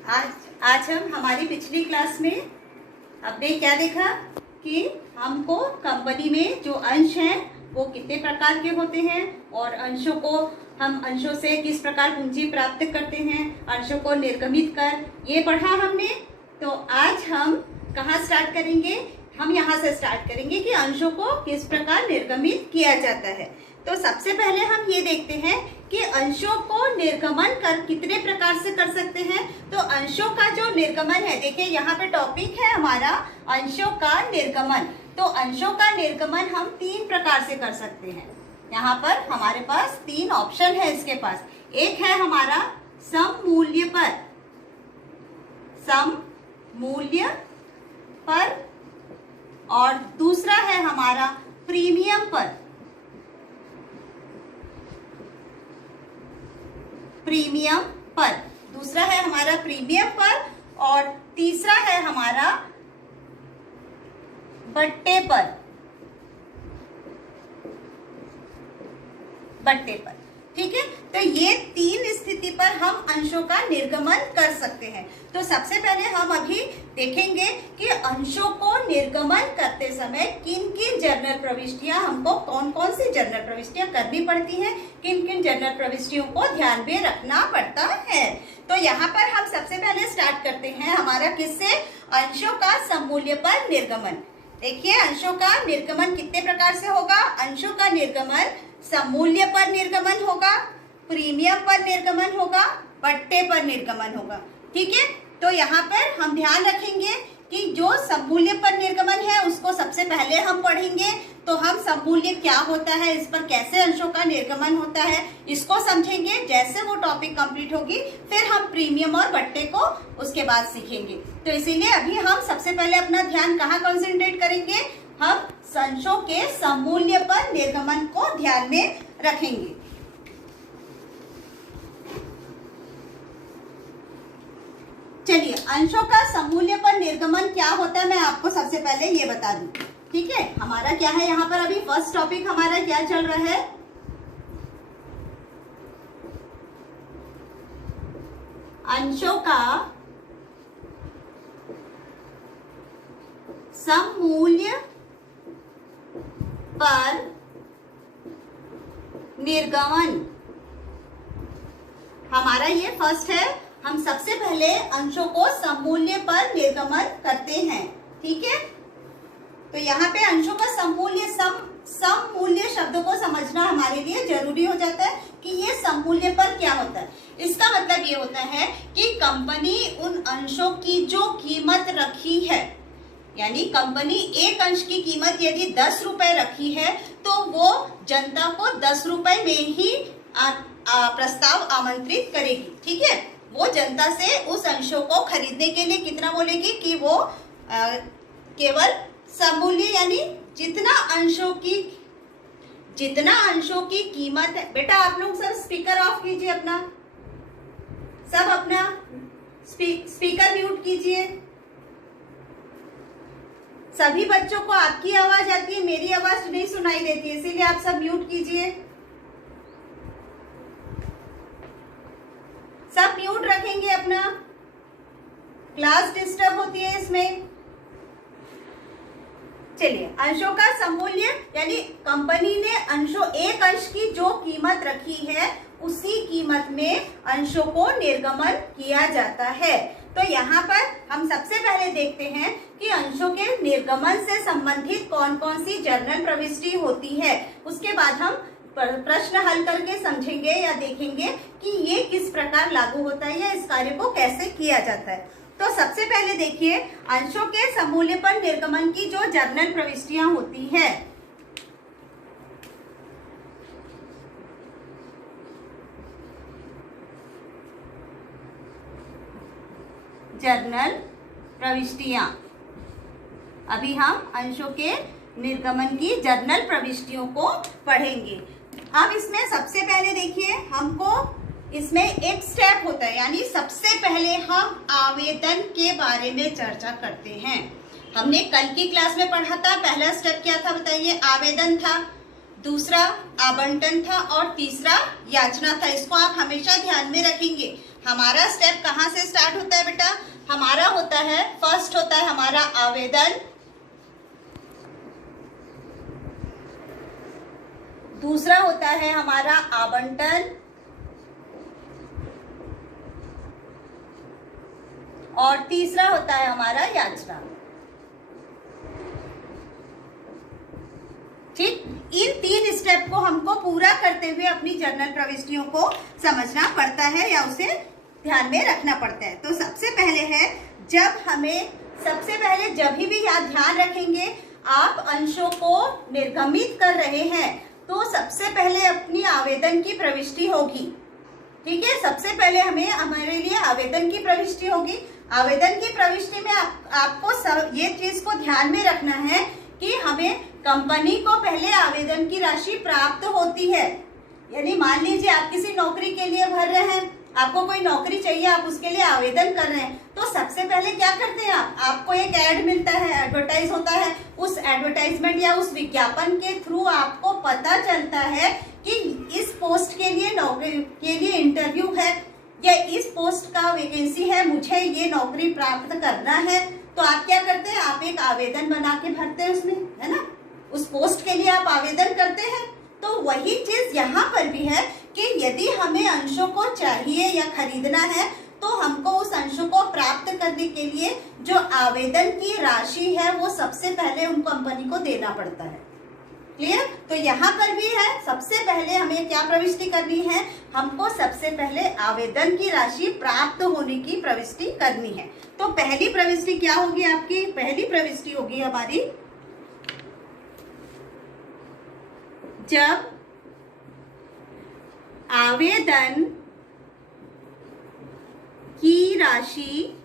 आज आज हम हमारी पिछली क्लास में हमने क्या देखा कि हमको कंपनी में जो अंश हैं वो कितने प्रकार के होते हैं और अंशों को हम अंशों से किस प्रकार पूंजी प्राप्त करते हैं, अंशों को निर्गमित कर, ये पढ़ा हमने। तो आज हम कहाँ स्टार्ट करेंगे? हम यहाँ से स्टार्ट करेंगे कि अंशों को किस प्रकार निर्गमित किया जाता है। तो सबसे पहले हम ये देखते हैं कि अंशों को निर्गमन कर कितने प्रकार से कर सकते हैं। तो अंशों का जो निर्गमन है, देखिए यहाँ पे टॉपिक है हमारा अंशों का निर्गमन। तो अंशों का निर्गमन हम 3 प्रकार से कर सकते हैं। यहाँ पर हमारे पास 3 ऑप्शन है इसके पास। एक है हमारा सम मूल्य पर और दूसरा है हमारा प्रीमियम पर। दूसरा है हमारा प्रीमियम पर और तीसरा है हमारा बट्टे पर। ठीक है, तो ये 3 स्थिति पर हम अंशों का निर्गमन कर सकते हैं। तो सबसे पहले हम अभी देखेंगे कि अंशों को निर्गमन करते समय किन किन जर्नल प्रविष्टियां हमको कौन कौन सी जर्नल प्रविष्टियां करनी पड़ती हैं, किन किन जर्नल प्रविष्टियों को ध्यान में रखना पड़ता है। तो यहाँ पर हम सबसे पहले स्टार्ट करते हैं हमारा किससे? अंशों का सममूल्य पर निर्गमन। देखिए अंशों का निर्गमन कितने प्रकार से होगा। अंशों का निर्गमन सममूल्य पर निर्गमन होगा, प्रीमियम पर निर्गमन होगा, बट्टे पर निर्गमन होगा। ठीक है, तो यहाँ पर हम ध्यान रखेंगे कि जो सममूल्य पर निर्गमन है उसको सबसे पहले हम पढ़ेंगे। तो हम सममूल्य क्या होता है, इस पर कैसे अंशों का निर्गमन होता है, इसको समझेंगे। जैसे वो टॉपिक कंप्लीट होगी फिर हम प्रीमियम और बट्टे को उसके बाद सीखेंगे। तो इसीलिए अभी हम सबसे पहले अपना ध्यान कहाँ कंसंट्रेट करेंगे? हम अंशों के सममूल्य पर निर्गमन को ध्यान में रखेंगे। चलिए, अंशों का सममूल्य पर निर्गमन क्या होता है मैं आपको सबसे पहले ये बता दूं। ठीक है, हमारा क्या है यहाँ पर अभी फर्स्ट टॉपिक हमारा क्या चल रहा है? अंशों का सममूल्य पर निर्गमन हमारा ये फर्स्ट है। हम सबसे पहले अंशों को सममूल्य पर निर्गमन करते हैं। ठीक है, तो यहाँ पे अंशों का सममूल्य सममूल्य शब्द को समझना हमारे लिए जरूरी हो जाता है कि ये सममूल्य पर क्या होता है। इसका मतलब ये होता है कि कंपनी उन अंशों की जो कीमत रखी है, यानी कंपनी एक अंश की कीमत यदि 10 रुपए रखी है तो वो जनता को 10 रुपए में ही प्रस्ताव आमंत्रित करेगी। ठीक है, वो जनता से उस अंशों को खरीदने के लिए कितना बोलेगी कि वो केवल सममूल्य यानी जितना अंशों की कीमत है। बेटा आप लोग सब स्पीकर ऑफ कीजिए, अपना सब अपना स्पीकर म्यूट कीजिए। सभी बच्चों को आपकी आवाज आती है, मेरी आवाज नहीं सुनाई देती है, इसीलिए आप सब म्यूट कीजिए। सब म्यूट रखेंगे अपना, क्लास डिस्टर्ब होती है इसमें। चलिए, अंशों का सममूल्य यानी कंपनी ने एक अंश की जो कीमत रखी है उसी कीमत में अंशों को निर्गमन किया जाता है। तो यहाँ पर हम सबसे पहले देखते हैं कि अंशों के निर्गमन से संबंधित कौन कौन सी जर्नल प्रविष्टि होती है। उसके बाद हम प्रश्न हल करके समझेंगे या देखेंगे कि ये किस प्रकार लागू होता है या इस कार्य को कैसे किया जाता है। तो सबसे पहले देखिए अंशों के सममूल्य पर निर्गमन की जो जर्नल प्रविष्टियां होती है। जर्नल प्रविष्टियां, अभी हम अंशों के निर्गमन की जर्नल प्रविष्टियों को पढ़ेंगे। अब इसमें सबसे पहले देखिए हमको इसमें एक स्टेप होता है, यानी सबसे पहले हम आवेदन के बारे में चर्चा करते हैं। हमने कल की क्लास में पढ़ा था, पहला स्टेप क्या था बताइए? आवेदन था, दूसरा आवंटन था और तीसरा याचना था। इसको आप हमेशा ध्यान में रखेंगे। हमारा स्टेप कहाँ से स्टार्ट होता है बेटा? हमारा होता है, फर्स्ट होता है हमारा आवेदन, दूसरा होता है हमारा आवंटन, और तीसरा होता है हमारा याचना। ठीक, इन 3 स्टेप को हमको पूरा करते हुए अपनी जर्नल प्रविष्टियों को समझना पड़ता है या उसे ध्यान में रखना पड़ता है। तो सबसे पहले है, जब भी आप ध्यान रखेंगे आप अंशों को निर्गमित कर रहे हैं तो सबसे पहले अपनी आवेदन की प्रविष्टि होगी। ठीक है, सबसे पहले हमारे लिए आवेदन की प्रविष्टि होगी। आवेदन की प्रविष्टि में आपको ये चीज को ध्यान में रखना है कि हमें कंपनी को पहले आवेदन की राशि प्राप्त होती है। यानी मान लीजिए आप किसी नौकरी के लिए भर रहे हैं, आपको कोई नौकरी चाहिए, आप उसके लिए आवेदन कर रहे हैं, तो सबसे पहले क्या करते हैं आपको एक ऐड मिलता है, एडवर्टाइज होता है। उस एडवर्टाइजमेंट या उस विज्ञापन के थ्रू आपको पता चलता है कि इस पोस्ट के लिए नौकरी के लिए इंटरव्यू है या इस पोस्ट का वैकेंसी है, मुझे ये नौकरी प्राप्त करना है। तो आप क्या करते हैं, आप एक आवेदन बना के भरते हैं उसमें, है ना, उस पोस्ट के लिए आप आवेदन करते हैं। तो वही चीज यहाँ पर भी है कि यदि हमें अंशों को चाहिए या खरीदना है तो हमको उस अंशों को प्राप्त करने के लिए जो आवेदन की राशि है वो सबसे पहले उन कंपनी को देना पड़ता है। क्लियर? तो यहाँ पर भी है, सबसे पहले हमें क्या प्रविष्टि करनी है, हमको सबसे पहले आवेदन की राशि प्राप्त होने की प्रविष्टि करनी है। तो पहली प्रविष्टि क्या होगी आपकी? पहली प्रविष्टि होगी हमारी, जब आवेदन की राशि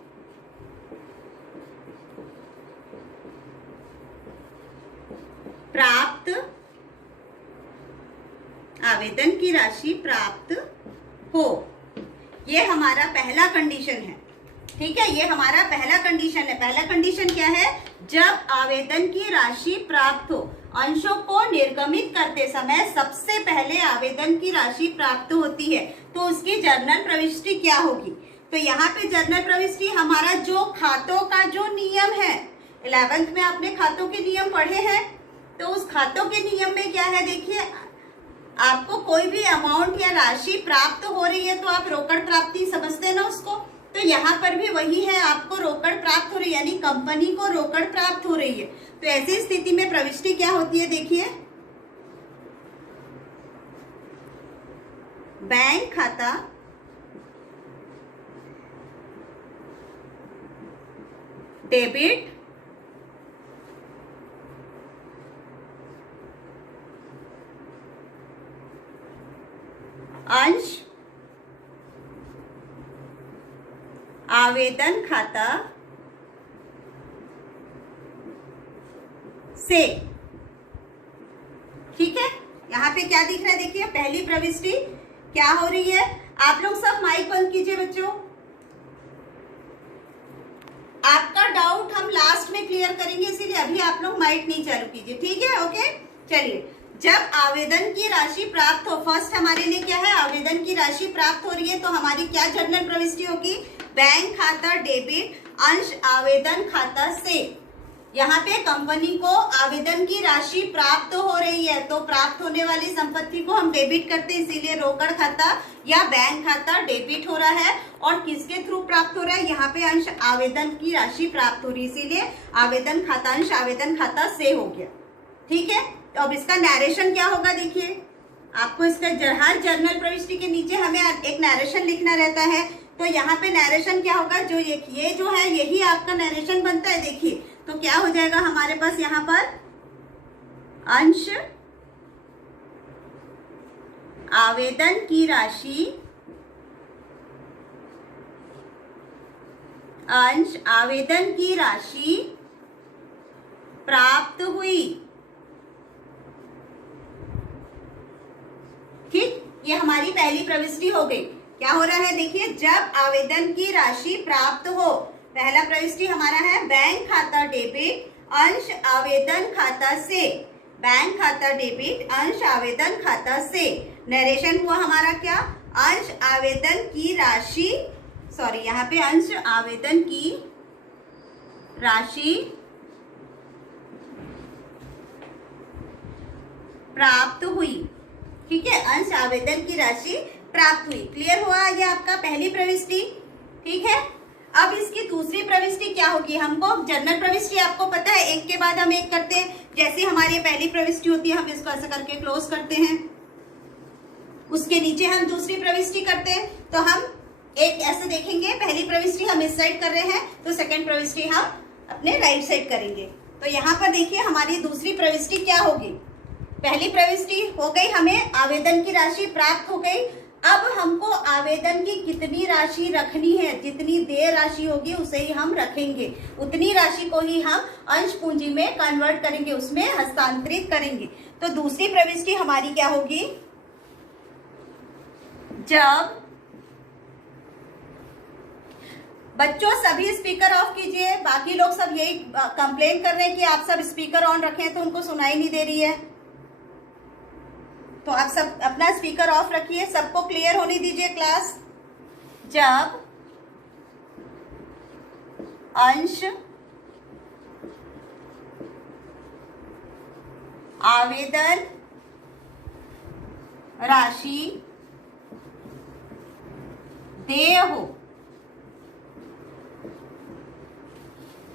प्राप्त, आवेदन की राशि प्राप्त हो, ये हमारा पहला कंडीशन है। ठीक है, ये हमारा पहला कंडीशन है। पहला कंडीशन क्या है? जब आवेदन की राशि प्राप्त हो। अंशों को निर्गमित करते समय सबसे पहले आवेदन की राशि प्राप्त होती है, तो उसकी जर्नल प्रविष्टि क्या होगी? तो यहाँ पे जर्नल प्रविष्टि हमारा जो खातों का जो नियम है, 11th में आपने खातों के नियम पढ़े हैं, तो उस खातों के नियम में क्या है, देखिए आपको कोई भी अमाउंट या राशि प्राप्त हो रही है तो आप रोकड़ प्राप्ति समझते हैं ना उसको। तो यहाँ पर भी वही है, आपको रोकड़ प्राप्त हो रही है, यानी कंपनी को रोकड़ प्राप्त हो रही है। तो ऐसी स्थिति में प्रविष्टि क्या होती है, देखिए बैंक खाता डेबिट अंश आवेदन खाता से। ठीक है, यहाँ पे क्या दिख रहा है, देखिए पहली प्रविष्टि क्या हो रही है। आप लोग सब माइक बंद कीजिए बच्चों, आपका डाउट हम लास्ट में क्लियर करेंगे, इसीलिए अभी आप लोग माइक नहीं चालू कीजिए। ठीक है, ओके। चलिए, जब आवेदन की राशि प्राप्त हो, फर्स्ट हमारे लिए क्या है, आवेदन की राशि प्राप्त हो रही है, तो हमारी क्या जर्नल प्रविष्टि होगी, बैंक खाता डेबिट अंश आवेदन खाता से। यहाँ पे कंपनी को आवेदन की राशि प्राप्त हो रही है, तो प्राप्त होने वाली संपत्ति को हम डेबिट करते हैं, इसीलिए रोकड़ खाता या बैंक खाता डेबिट हो रहा है। और किसके थ्रू प्राप्त हो रहा है, यहाँ पे अंश आवेदन की राशि प्राप्त हो रही है, इसीलिए आवेदन खाता अंश आवेदन खाता से हो गया। ठीक है, तो अब इसका नैरेशन क्या होगा, देखिए आपको इसका हर जर्नल प्रविष्टि के नीचे हमें एक नैरेशन लिखना रहता है। तो यहाँ पे नैरेशन क्या होगा, जो ये जो है यही आपका नैरेशन बनता है। देखिए तो क्या हो जाएगा हमारे पास यहाँ पर, अंश आवेदन की राशि अंश आवेदन की राशि प्राप्त हुई। ठीक, ये हमारी पहली प्रविष्टि हो गई। क्या हो रहा है, देखिए जब आवेदन की राशि प्राप्त हो, पहला प्रविष्टि हमारा है बैंक खाता डेबिट अंश आवेदन खाता से, बैंक खाता डेबिट अंश आवेदन खाता से। नरेशन हुआ हमारा क्या, अंश आवेदन की राशि, सॉरी यहाँ पे अंश आवेदन की राशि प्राप्त हुई। ठीक है, अंश आवेदन की राशि प्राप्त हुई। क्लियर हुआ ये आपका पहली प्रविष्टि। ठीक है, अब इसकी दूसरी प्रविष्टि क्या होगी? हमको जनरल प्रविष्टि आपको पता है, एक के बाद हम एक करते हैं। जैसे हमारी पहली प्रविष्टि होती है हम इसको ऐसे करके क्लोज करते हैं, उसके नीचे हम दूसरी प्रविष्टि करते हैं। तो हम एक ऐसे देखेंगे, पहली प्रविष्टि हम इस साइड कर रहे हैं तो सेकंड प्रविष्टि हम अपने राइट साइड करेंगे। तो यहाँ पर देखिए हमारी दूसरी प्रविष्टि क्या होगी? पहली प्रविष्टि हो गई, हमें आवेदन की राशि प्राप्त हो गई। अब हमको आवेदन की कितनी राशि रखनी है? जितनी देय राशि होगी उसे ही हम रखेंगे, उतनी राशि को ही हम अंश पूंजी में कन्वर्ट करेंगे, उसमें हस्तांतरित करेंगे। तो दूसरी प्रविष्टि हमारी क्या होगी? जब बच्चों सभी स्पीकर ऑफ कीजिए, बाकी लोग सब यही कंप्लेन कर रहे हैं कि आप सब स्पीकर ऑन रखें तो उनको सुनाई नहीं दे रही है। तो आप सब अपना स्पीकर ऑफ रखिए, सबको क्लियर होने दीजिए क्लास। जब अंश आवेदन राशि देय हो,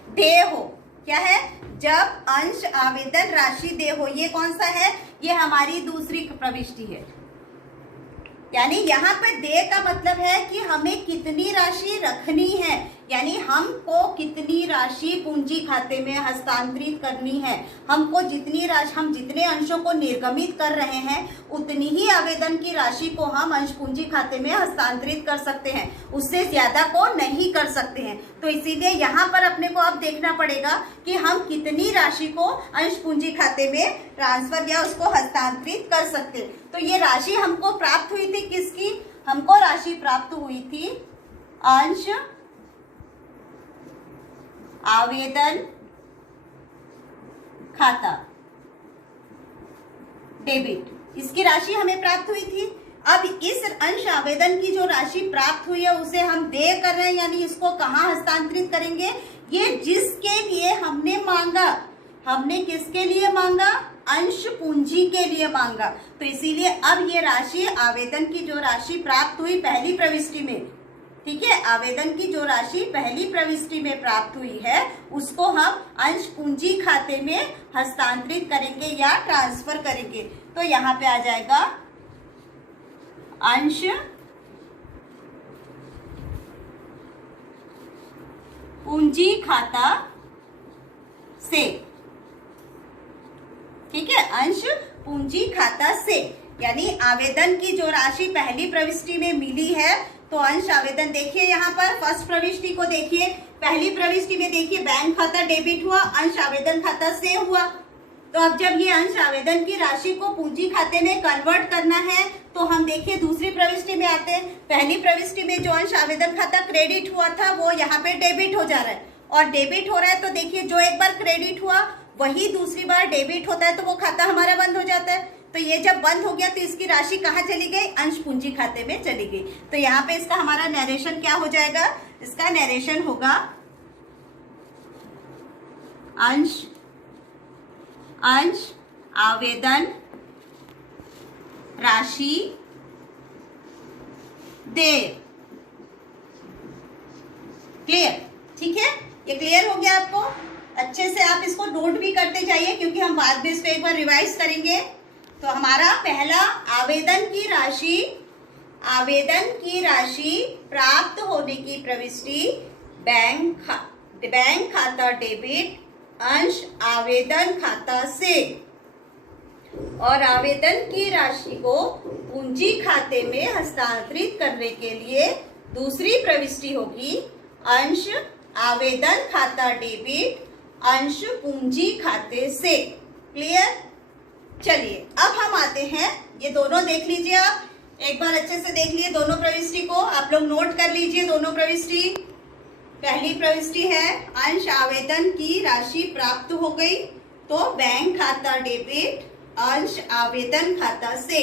देय हो क्या है? जब अंश आवेदन राशि देय हो, ये कौन सा है? ये हमारी दूसरी प्रविष्टि है। यानी यहाँ पर देय का मतलब है कि हमें कितनी राशि रखनी है, यानी हमको कितनी राशि पूंजी खाते में हस्तांतरित करनी है। हमको जितनी राशि, हम जितने अंशों को निर्गमित कर रहे हैं उतनी ही आवेदन की राशि को हम अंश पूंजी खाते में हस्तांतरित कर सकते हैं, उससे ज्यादा को नहीं कर सकते हैं। तो इसीलिए यहाँ पर अपने को अब देखना पड़ेगा कि हम कितनी राशि को अंश पूंजी खाते में ट्रांसफर या उसको हस्तांतरित कर सकते हैं। तो ये राशि हमको प्राप्त हुई थी किसकी? हमको राशि प्राप्त हुई थी अंश आवेदन खाता डेबिट, इसकी राशि हमें प्राप्त हुई थी। अब इस अंश आवेदन की जो राशि प्राप्त हुई है उसे हम देय कर रहे हैं, यानी इसको कहाँ हस्तांतरित करेंगे? ये जिसके लिए हमने मांगा, हमने किसके लिए मांगा? अंश पूंजी के लिए मांगा। तो इसीलिए अब ये राशि, आवेदन की जो राशि प्राप्त हुई पहली प्रविष्टि में, ठीक है, आवेदन की जो राशि पहली प्रविष्टि में प्राप्त हुई है उसको हम अंश पूंजी खाते में हस्तांतरित करेंगे या ट्रांसफर करेंगे। तो यहाँ पे आ जाएगा अंश पूंजी खाता से, ठीक है, अंश पूंजी खाता से, यानी आवेदन की जो राशि पहली प्रविष्टि में मिली है तो अंश आवेदन देखिए, यहाँ पर फर्स्ट प्रविष्टि को देखिए, पहली प्रविष्टि में देखिए बैंक खाता डेबिट हुआ, अंश आवेदन खाता से हुआ। तो अब जब ये अंश आवेदन की राशि को पूंजी खाते में कन्वर्ट करना है तो हम देखिए दूसरी प्रविष्टि में आते हैं। पहली प्रविष्टि में जो अंश आवेदन खाता क्रेडिट हुआ था वो यहाँ पे डेबिट हो जा रहा है, और डेबिट हो रहा है तो देखिए जो एक बार क्रेडिट हुआ वही दूसरी बार डेबिट होता है तो वो खाता हमारा बंद हो जाता है। तो ये जब बंद हो गया तो इसकी राशि कहाँ चली गई? अंश पूंजी खाते में चली गई। तो यहाँ पे इसका हमारा नरेशन क्या हो जाएगा? इसका नरेशन होगा अंश आवेदन राशि देय। क्लियर? ठीक है, ये क्लियर हो गया आपको? अच्छे से आप इसको नोट भी करते जाइए क्योंकि हम बाद में इसको एक बार रिवाइज करेंगे। तो हमारा पहला आवेदन की राशि प्राप्त होने की प्रविष्टि बैंक खाता डेबिट अंश आवेदन खाता से, और आवेदन की राशि को पूंजी खाते में हस्तांतरित करने के लिए दूसरी प्रविष्टि होगी अंश आवेदन खाता डेबिट अंश पूंजी खाते से। क्लियर? चलिए अब हम आते हैं, ये दोनों देख लीजिए, आप एक बार अच्छे से देख लिए दोनों प्रविष्टि को, आप लोग नोट कर लीजिए दोनों प्रविष्टि। पहली प्रविष्टि है अंश आवेदन की राशि प्राप्त हो गई तो बैंक खाता डेबिट अंश आवेदन खाता से।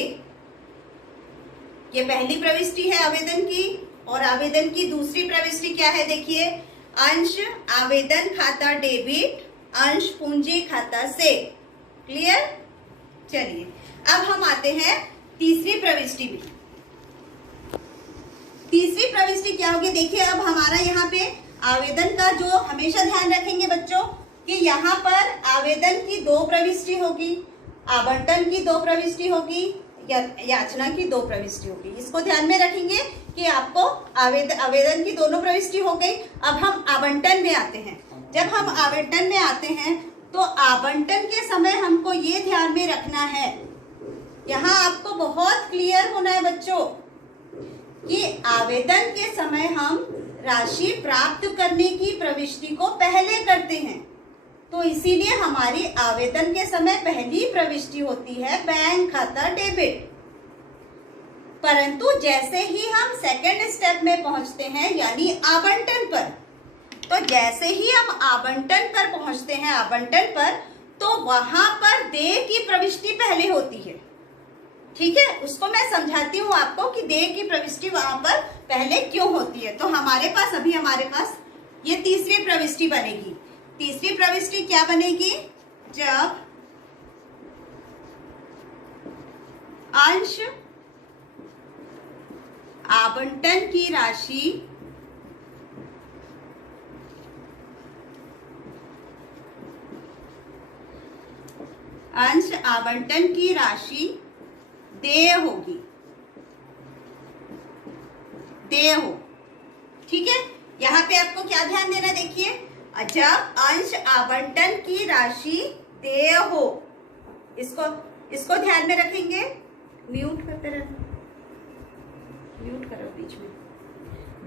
ये पहली प्रविष्टि है आवेदन की, और आवेदन की दूसरी प्रविष्टि क्या है देखिए, अंश आवेदन खाता डेबिट अंश पूंजी खाता से। क्लियर? चलिए अब हम आते हैं तीसरी प्रविष्टि में। तीसरी प्रविष्टि क्या होगी देखिए, अब हमारा यहाँ पे आवेदन का जो हमेशा ध्यान रखेंगे बच्चों कि यहाँ पर आवेदन की 2 प्रविष्टि होगी, आवंटन की 2 प्रविष्टि होगी, याचना की 2 प्रविष्टि होगी। इसको ध्यान में रखेंगे कि आपको आवेदन की दोनों प्रविष्टि हो गई। अब हम आवंटन में आते हैं। जब हम आवंटन में आते हैं तो आवंटन के समय हमको ये ध्यान में रखना है, यहाँ आपको बहुत क्लियर होना है बच्चों कि आवेदन के समय हम राशि प्राप्त करने की प्रविष्टि को पहले करते हैं, तो इसीलिए हमारी आवेदन के समय पहली प्रविष्टि होती है बैंक खाता डेबिट। परंतु जैसे ही हम सेकंड स्टेप में पहुंचते हैं यानी आवंटन पर, तो जैसे ही हम आवंटन पर पहुंचते हैं, आवंटन पर, तो वहां पर देय की प्रविष्टि पहले होती है। ठीक है, उसको मैं समझाती हूँ आपको कि देय की प्रविष्टि वहां पर पहले क्यों होती है। तो हमारे पास ये तीसरी प्रविष्टि बनेगी। तीसरी प्रविष्टि क्या बनेगी, जब अंश आवंटन की राशि देय होगी, देय हो। ठीक है, यहाँ पे आपको क्या ध्यान देना देखिए, जब अंश आवंटन की राशि देय हो, इसको ध्यान में रखेंगे। म्यूट करते रहना, म्यूट करो बीच में।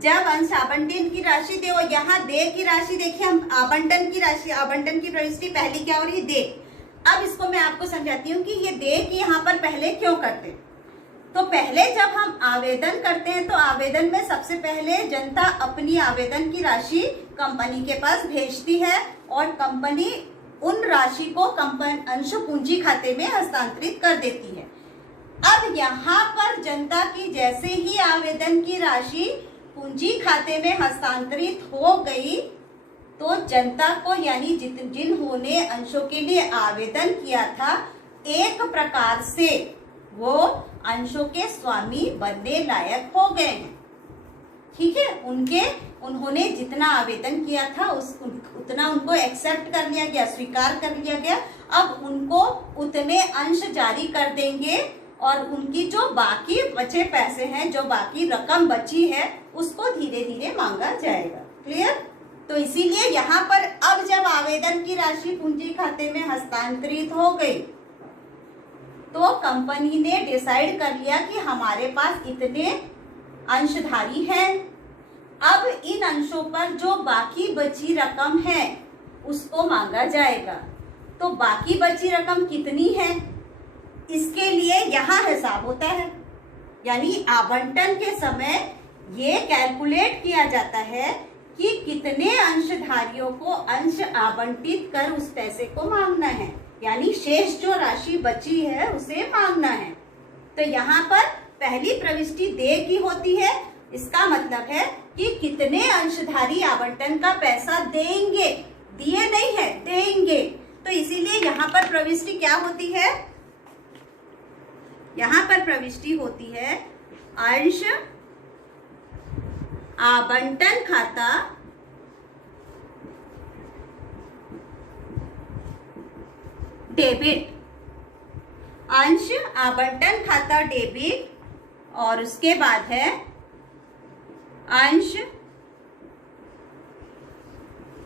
जब अंश आवंटन की राशि देय हो, यहाँ देय की राशि देखिए, हम आवंटन की राशि, आवंटन की प्रविष्टि पहली क्या हो रही है, देय। अब इसको मैं आपको समझाती हूँ कि ये देय की यहाँ पर पहले क्यों करते। तो पहले जब हम आवेदन करते हैं तो आवेदन में सबसे पहले जनता अपनी आवेदन की राशि कंपनी के पास भेजती है और कंपनी उन राशि को अंश पूंजी खाते में हस्तांतरित कर देती है। अब यहाँ पर जनता की जैसे ही आवेदन की राशि पूंजी खाते में हस्तांतरित हो गई, तो जनता को यानी जिन्होंने अंशों के लिए आवेदन किया था, एक प्रकार से वो अंशों के स्वामी बनने लायक हो गए हैं। ठीक है, उन्होंने जितना आवेदन किया था उतना उनको एक्सेप्ट कर लिया गया, स्वीकार कर लिया गया। अब उनको उतने अंश जारी कर देंगे और उनकी जो बाकी बचे पैसे हैं, जो बाकी रकम बची है, उसको धीरे धीरे मांगा जाएगा। क्लियर? तो इसीलिए यहाँ पर अब जब आवेदन की राशि पूंजी खाते में हस्तांतरित हो गई, तो कंपनी ने डिसाइड कर लिया कि हमारे पास इतने अंशधारी हैं, अब इन अंशों पर जो बाकी बची रकम है उसको मांगा जाएगा। तो बाकी बची रकम कितनी है, इसके लिए यहाँ हिसाब होता है, यानी आवंटन के समय ये कैलकुलेट किया जाता है कि कितने अंशधारियों को अंश आवंटित कर उस पैसे को मांगना है, यानी शेष जो राशि बची है उसे मांगना है। तो यहाँ पर पहली प्रविष्टि देय की होती है, इसका मतलब है कि कितने अंशधारी आवंटन का पैसा देंगे, दिए नहीं है, देंगे। तो इसीलिए यहाँ पर प्रविष्टि क्या होती है, यहाँ पर प्रविष्टि होती है अंश आवंटन खाता डेबिट, अंश आवंटन खाता डेबिट, और उसके बाद है अंश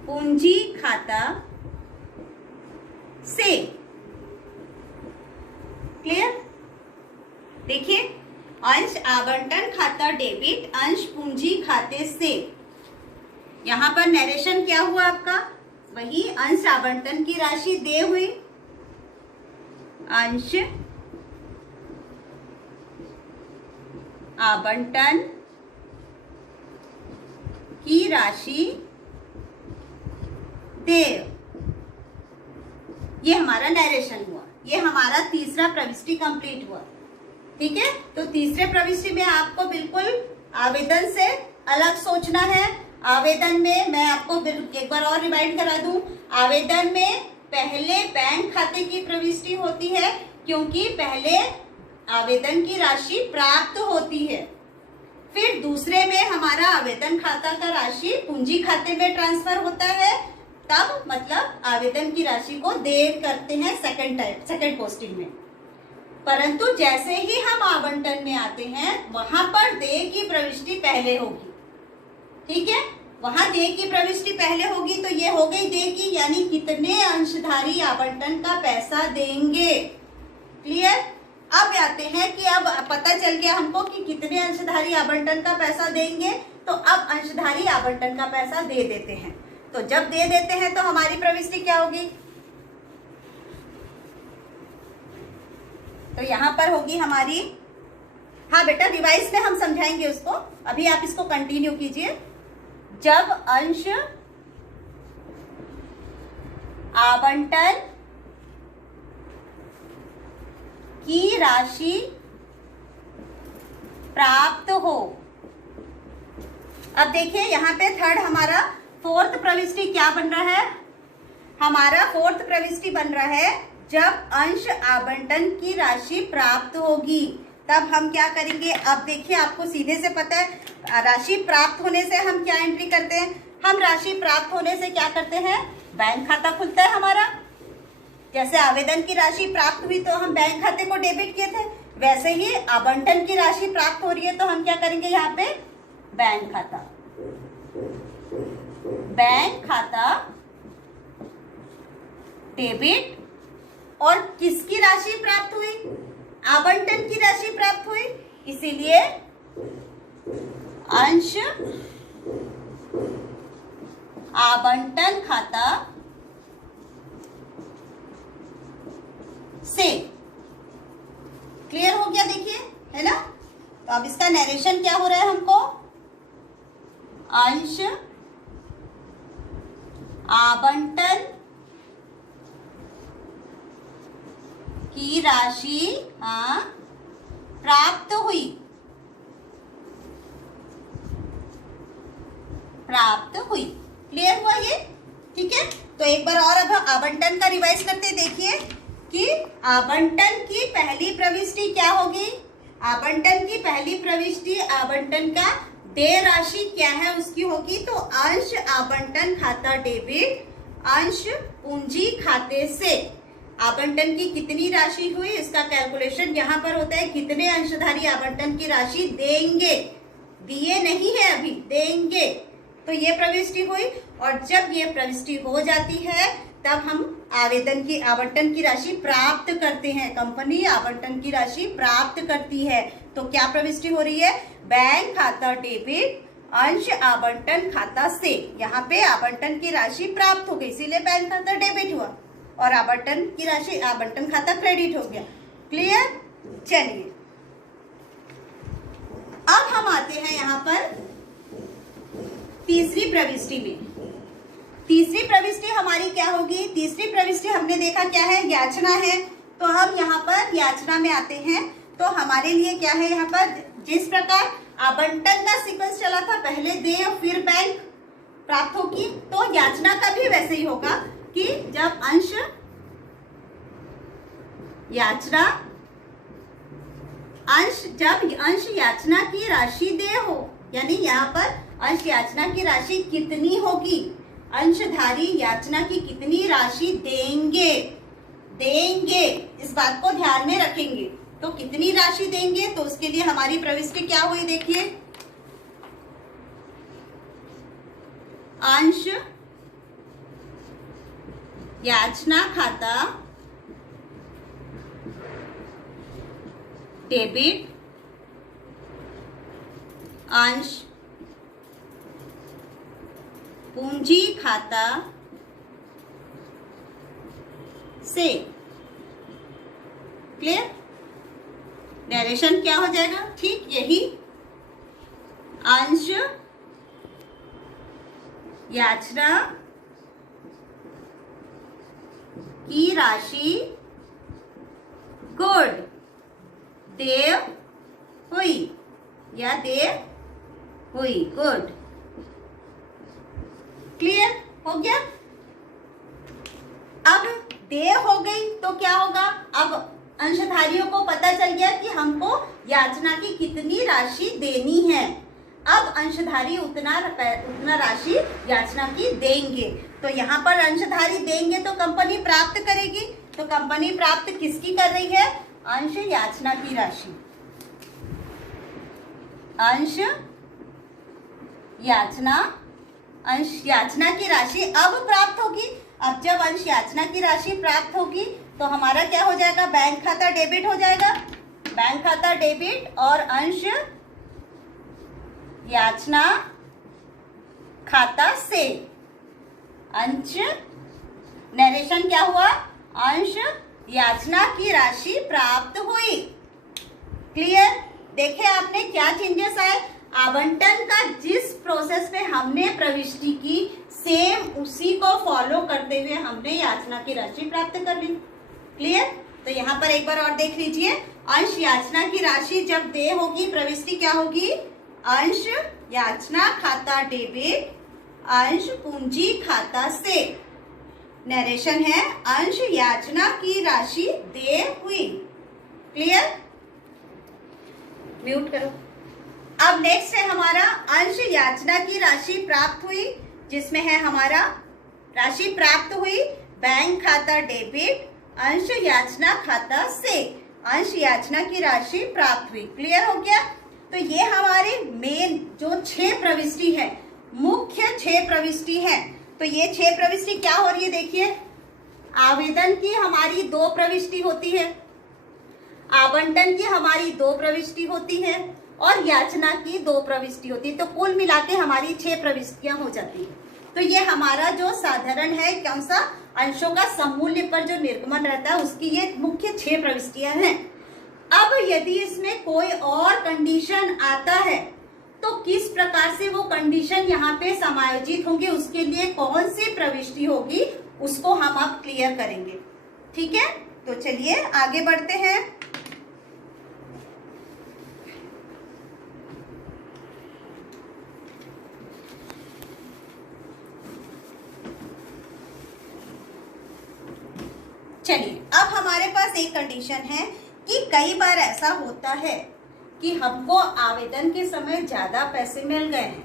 पूंजी खाता से। क्लियर? देखिए, अंश आवंटन खाता डेबिट, अंश पूंजी खाते से। यहाँ पर नरेशन क्या हुआ आपका, वही अंश आवंटन की राशि देय हुई, अंश आवंटन की राशि देय, ये हमारा नरेशन हुआ, ये हमारा तीसरा प्रविष्टि कंप्लीट हुआ। ठीक है। तो तीसरे प्रविष्टि में आपको बिल्कुल आवेदन से अलग सोचना है। आवेदन में मैं आपको एक बार और रिमाइंड करा दूं, आवेदन में पहले बैंक खाते की प्रविष्टि होती है, क्योंकि पहले आवेदन की राशि प्राप्त होती है। फिर दूसरे में हमारा आवेदन खाता का राशि पूंजी खाते में ट्रांसफर होता है, तब मतलब आवेदन की राशि को देय करते हैं सेकंड पोस्टिंग में। परंतु जैसे ही हम आवंटन में आते हैं वहां पर देय की प्रविष्टि पहले होगी। ठीक है, वहां देय की प्रविष्टि पहले होगी, तो ये हो गई देय की, यानी कितने अंशधारी आवंटन का पैसा देंगे। क्लियर। अब आते हैं कि अब पता चल गया हमको कि कितने अंशधारी आवंटन का पैसा देंगे, तो अब अंशधारी आवंटन का पैसा दे देते हैं। तो जब दे देते हैं तो हमारी प्रविष्टि क्या होगी, तो यहां पर होगी हमारी, हाँ बेटा रिवाइज में हम समझाएंगे उसको, अभी आप इसको कंटिन्यू कीजिए। जब अंश आवंटन की राशि प्राप्त हो, अब देखिए यहाँ पे थर्ड हमारा फोर्थ प्रविष्टि क्या बन रहा है, हमारा फोर्थ प्रविष्टि बन रहा है जब अंश आवंटन की राशि प्राप्त होगी, तब हम क्या करेंगे। अब देखिए आपको सीधे से पता है राशि प्राप्त होने से हम क्या एंट्री करते हैं, हम राशि प्राप्त होने से क्या करते हैं, बैंक खाता खुलता है हमारा। जैसे आवेदन की राशि प्राप्त हुई तो हम बैंक खाते को डेबिट किए थे, वैसे ही आवंटन की राशि प्राप्त हो रही है तो हम क्या करेंगे, यहाँ पे बैंक खाता डेबिट, और किसकी राशि प्राप्त हुई, आवंटन की राशि प्राप्त हुई, इसीलिए अंश आवंटन खाता से। क्लियर हो गया, देखिए है ना। तो अब इसका नरेशन क्या हो रहा है हमको, अंश आवंटन की राशि प्राप्त हुई, क्लियर हुआ ये। ठीक है, तो एक बार और अब आवंटन का रिवाइज करते देखिए कि आवंटन की पहली प्रविष्टि क्या होगी, आवंटन की पहली प्रविष्टि आवंटन का देय राशि क्या है उसकी होगी, तो अंश आवंटन खाता डेबिट अंश पूंजी खाते से। आवंटन की कितनी राशि हुई इसका कैलकुलेशन यहाँ पर होता है, कितने अंशधारी आवंटन की राशि देंगे, दिए नहीं है अभी, देंगे। तो ये प्रविष्टि हुई, और जब ये प्रविष्टि हो जाती है तब हम आवंटन की राशि प्राप्त करते हैं, कंपनी आवंटन की राशि प्राप्त करती है। तो क्या प्रविष्टि हो रही है, बैंक खाता डेबिट अंश आवंटन खाता से। यहाँ पे आवंटन की राशि प्राप्त हो गई इसीलिए बैंक खाता डेबिट हुआ, और आवंटन की राशि आवंटन खाता क्रेडिट हो गया। क्लियर। चलिए अब हम आते हैं यहाँ पर तीसरी प्रविष्टि में। तीसरी प्रविष्टि हमारी क्या होगी, तीसरी प्रविष्टि हमने देखा क्या है, याचना है। तो हम यहाँ पर याचना में आते हैं, तो हमारे लिए क्या है, यहाँ पर जिस प्रकार आवंटन का सीक्वेंस चला था, पहले देय और फिर बैंक प्राप्त होगी, तो याचना का भी वैसे ही होगा कि जब अंश याचना की राशि देय हो, यानी यहाँ पर अंश याचना की राशि कितनी होगी, अंशधारी याचना की कितनी राशि देंगे, इस बात को ध्यान में रखेंगे। तो कितनी राशि देंगे, तो उसके लिए हमारी प्रविष्टि क्या हुई देखिए, अंश याचना खाता डेबिट अंश पूंजी खाता से। क्लियर। नरेशन क्या हो जाएगा, ठीक यही, अंश याचना की राशि गुड, देय हुई या देय हुई। गुड, क्लियर हो गया। अब देय हो गई तो क्या होगा, अब अंशधारियों को पता चल गया कि हमको याचना की कितनी राशि देनी है। अब अंशधारी उतना राशि याचना की देंगे। तो यहाँ पर अंशधारी देंगे तो कंपनी प्राप्त करेगी। तो कंपनी प्राप्त किसकी कर रही है, अंश याचना की राशि। अंश याचना की राशि अब प्राप्त होगी। अब जब अंश याचना की राशि प्राप्त होगी तो हमारा क्या हो जाएगा, बैंक खाता डेबिट हो जाएगा। बैंक खाता डेबिट और अंश याचना खाता से अंश नरेशन क्या हुआ, अंश याचना की राशि प्राप्त हुई। क्लियर, देखे आपने क्या चेंजेस आए। आवंटन का जिस प्रोसेस में हमने प्रविष्टि की सेम उसी को फॉलो करते हुए हमने याचना की राशि प्राप्त कर ली। क्लियर, तो यहाँ पर एक बार और देख लीजिए। अंश याचना की राशि जब देय होगी, प्रविष्टि क्या होगी, अंश याचना खाता डेबिट अंश पूंजी खाता से। नरेशन है अंश याचना की राशि देय हुई। क्लियर, म्यूट करो। अब नेक्स्ट है हमारा अंश याचना की राशि प्राप्त हुई, जिसमें है हमारा राशि प्राप्त हुई बैंक खाता डेबिट अंश याचना खाता से। अंश याचना की राशि प्राप्त हुई। क्लियर हो गया। तो ये हमारे मेन जो 6 प्रविष्टि है, मुख्य 6 प्रविष्टि है। तो ये 6 प्रविष्टि क्या हो रही है, देखिए। आवेदन की हमारी 2 प्रविष्टि होती है, आवंटन की हमारी 2 प्रविष्टि होती है और याचना की 2 प्रविष्टि होती है। तो कुल मिला के हमारी 6 प्रविष्टियां हो जाती है। तो ये हमारा जो साधारण है, कौन सा, अंशों का सममूल्य पर जो निर्गमन रहता है उसकी ये मुख्य 6 प्रविष्टियां हैं। अब यदि इसमें कोई और कंडीशन आता है तो किस प्रकार से वो कंडीशन यहाँ पे समायोजित होंगे, उसके लिए कौन सी प्रविष्टि होगी, उसको हम अब क्लियर करेंगे। ठीक है, तो चलिए आगे बढ़ते हैं। चलिए, अब हमारे पास एक कंडीशन है कि कई बार ऐसा होता है कि हमको आवेदन के समय ज्यादा पैसे मिल गए हैं,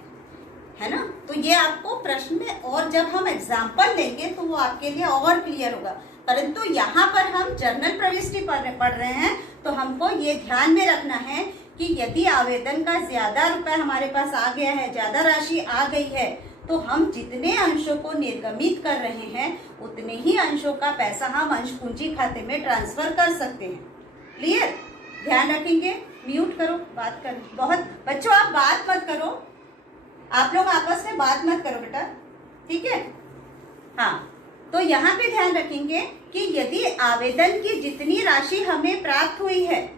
है ना। तो ये आपको प्रश्न में, और जब हम एग्जाम्पल लेंगे तो वो आपके लिए और क्लियर होगा। परंतु यहाँ पर हम जर्नल प्रविष्टि पढ़ रहे हैं, तो हमको ये ध्यान में रखना है कि यदि आवेदन का ज्यादा रुपए हमारे पास आ गया है, ज्यादा राशि आ गई है, तो हम जितने अंशों को निर्गमित कर रहे हैं उतने ही अंशों का पैसा हम अंश पूंजी खाते में ट्रांसफर कर सकते हैं। क्लियर, ध्यान रखेंगे। म्यूट करो, बात कर, बहुत बच्चों आप बात मत करो, आप लोग आपस में बात मत करो बेटा, ठीक है। हाँ, तो यहाँ पे ध्यान रखेंगे कि यदि आवेदन की जितनी राशि हमें प्राप्त हुई है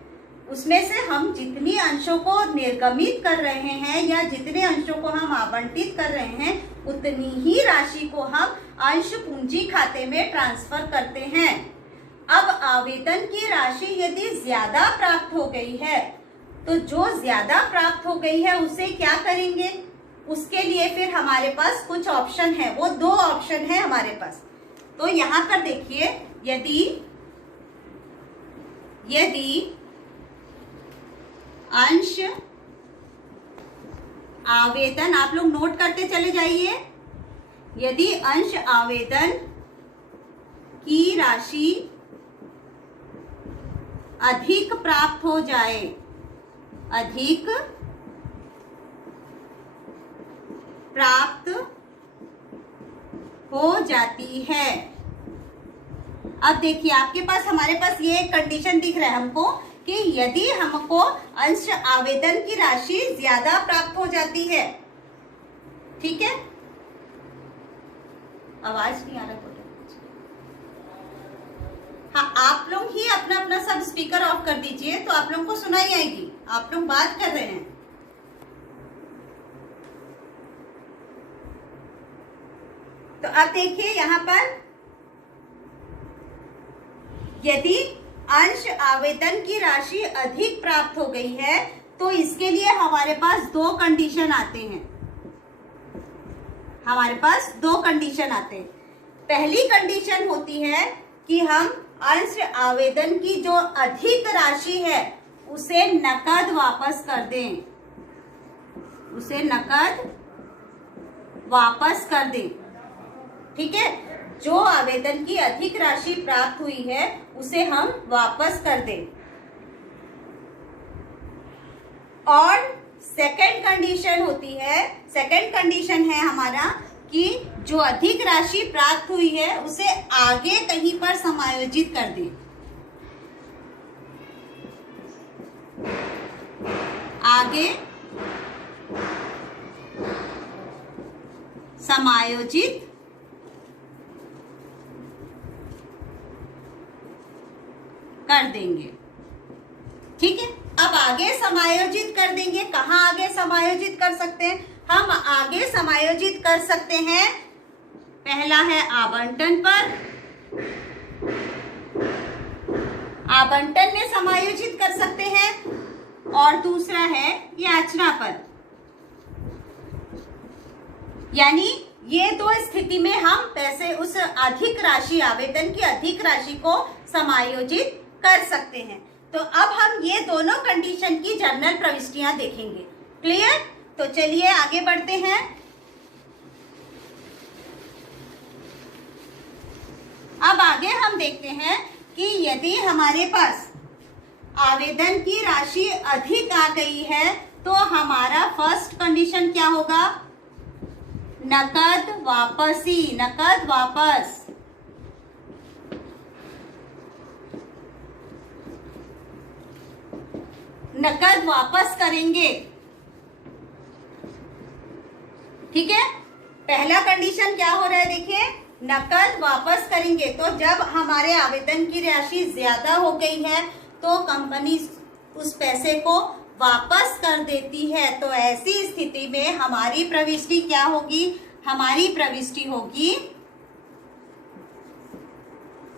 उसमें से हम जितनी अंशों को निर्गमित कर रहे हैं या जितने अंशों को हम आवंटित कर रहे हैं उतनी ही राशि को हम अंश पूंजी खाते में ट्रांसफर करते हैं। अब आवेदन की राशि यदि ज्यादा प्राप्त हो गई है तो जो ज्यादा प्राप्त हो गई है उसे क्या करेंगे, उसके लिए फिर हमारे पास कुछ ऑप्शन है, वो 2 ऑप्शन है हमारे पास। तो यहाँ पर देखिए, यदि अंश आवेदन, आप लोग नोट करते चले जाइए, यदि अंश आवेदन की राशि अधिक प्राप्त हो जाए, अधिक प्राप्त हो जाती है। अब देखिए आपके पास, हमारे पास ये एक कंडीशन दिख रहा है हमको कि यदि हमको अंश आवेदन की राशि ज्यादा प्राप्त हो जाती है, ठीक है। आवाज नहीं आ रहा, हाँ, आप लोग ही अपना अपना सब स्पीकर ऑफ कर दीजिए तो आप लोगों को सुनाई आएगी, आप लोग बात कर रहे हैं। तो अब देखिए यहाँ पर, यदि अंश आवेदन की राशि अधिक प्राप्त हो गई है, तो इसके लिए हमारे पास दो कंडीशन आते हैं। हमारे पास दो कंडीशन आते हैं। पहली कंडीशन होती है कि हम अंश आवेदन की जो अधिक राशि है उसे नकद वापस कर दें, उसे नकद वापस कर दें। ठीक है, जो आवेदन की अधिक राशि प्राप्त हुई है उसे हम वापस कर दें। और सेकंड कंडीशन होती है, सेकंड कंडीशन है हमारा कि जो अधिक राशि प्राप्त हुई है उसे आगे कहीं पर समायोजित कर दें, आगे समायोजित कर देंगे। ठीक है, अब आगे समायोजित कर देंगे। कहाँ आगे समायोजित कर सकते हैं? हम आगे समायोजित कर सकते हैं, पहला है आवंटन पर, आवंटन में समायोजित कर सकते हैं, और दूसरा है याचना पर। यानी ये दो स्थिति में हम पैसे उस अधिक राशि, आवेदन की अधिक राशि को समायोजित कर सकते हैं। तो अब हम ये दोनों कंडीशन की जर्नल प्रविष्टियां देखेंगे। क्लियर? तो चलिए आगे बढ़ते हैं। अब आगे हम देखते हैं कि यदि हमारे पास आवेदन की राशि अधिक आ गई है तो हमारा फर्स्ट कंडीशन क्या होगा? नकद वापसी, नकद वापस। नकद वापस करेंगे। ठीक है, पहला कंडीशन क्या हो रहा है? देखिए, नकद वापस करेंगे। तो जब हमारे आवेदन की राशि ज्यादा हो गई है तो कंपनी उस पैसे को वापस कर देती है। तो ऐसी स्थिति में हमारी प्रविष्टि क्या होगी? हमारी प्रविष्टि होगी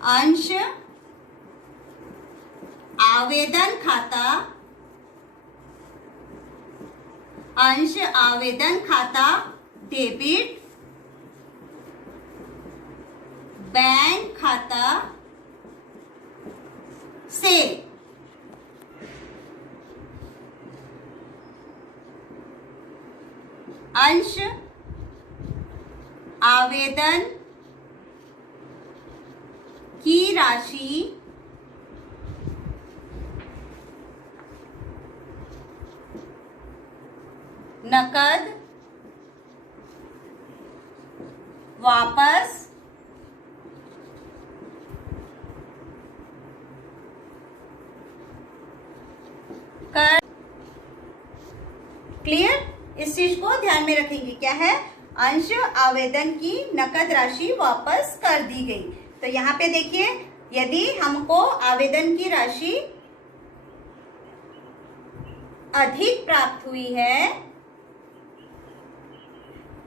अंश आवेदन खाता, अंश आवेदन खाता डेबिट बैंक खाता से। अंश आवेदन की राशि नकद वापस कर। क्लियर? इस चीज को ध्यान में रखेंगे। क्या है? अंश आवेदन की नकद राशि वापस कर दी गई। तो यहाँ पे देखिए, यदि हमको आवेदन की राशि अधिक प्राप्त हुई है